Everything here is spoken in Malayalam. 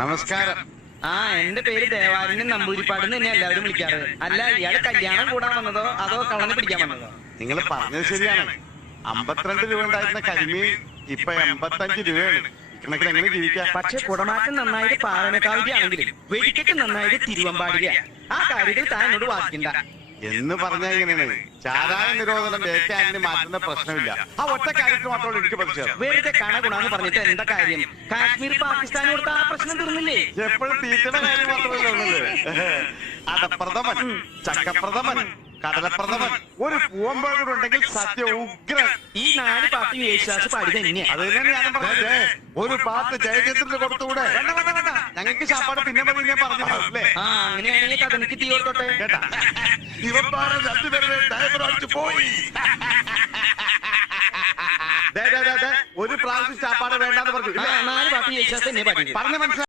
നമസ്കാരം. എന്റെ പേര് ദേവാരണ്യൻ നമ്പൂരിപ്പാടെന്ന് തന്നെ എല്ലാവരും വിളിക്കാറ്. അല്ല, ഇയാള് കല്യാണം കൂടാൻ വന്നതോ അതോ കള്ളനെ പിടിക്കാൻ വന്നതോ? നിങ്ങൾ പറഞ്ഞത് ശരിയാണ്. 52 രൂപ ഉണ്ടായിരുന്ന കരിമീൻ ഇപ്പൊ 85 രൂപയാണ്. ഇക്കണക്കിന് എങ്ങനെ ജീവിക്കാം? പക്ഷെ കുടമാറ്റം നന്നായിട്ട് പാറമേക്കാവിലെയാണെങ്കിലും വെടിക്കെട്ട് നന്നായിട്ട് തിരുവമ്പാടിക. ആ കാര്യത്തിൽ താൻ എന്നോട് വാദിക്കണ്ട എന്ന് പറഞ്ഞാൽ ഇങ്ങനെയാണ്. ചാരായ നിരോധനം വേക്കാനിന് മാറ്റുന്ന പ്രശ്നമില്ല. ആ ഒറ്റ കാര്യത്തിൽ മാത്രമേ എനിക്ക് പ്രതിഷേധം. വെറുതെ കണ ഗുണാന്ന് പറഞ്ഞിട്ട് എന്താ കാര്യം? കാശ്മീർ പാകിസ്ഥാൻ കൊടുത്ത ആ പ്രശ്നം തീർന്നില്ലേ? എപ്പോഴും തീറ്റയുടെ കാര്യം മാത്രമല്ലേ ഉള്ളത്. അടപ്രഥമൻ, ചക്കപ്രഥമൻ, കടലപ്രഥമൻ, ഒരു പൂവമ്പഴൂരുണ്ടെങ്കിൽ സദ്യ ഉഗ്രൻ. ഈ 4 പാട്ട് യേശുദാസ് പാടി തന്നെയാ. അത് തന്നെയാണ് ഞാൻ പറഞ്ഞത്. ഒരു പാട്ട് ജയചന്ദ്രന് കൊടുത്തുകൂടെ? വേണ്ട വേണ്ട വേണ്ട, ഞങ്ങൾക്ക് ശാപ്പാട് പിന്നെ മതി ഞാൻ പറഞ്ഞില്ലേ. അങ്ങനെയാണെങ്കിൽ കഥനിക്ക് തീ കൊടുത്തോട്ടെ കേട്ടാ. ഇവന്മാരെ രണ്ടുപേരുടെ ഡ്രൈവർ അടിച്ചു പോയി. ഒരു പ്രാവശ്യം ചാപ്പാട് വേണ്ടാന്ന് പറഞ്ഞു. 4 പാട്ട് യേശുദാസ് തന്നെ പാടി. പറഞ്ഞ മനസ്സിലായി.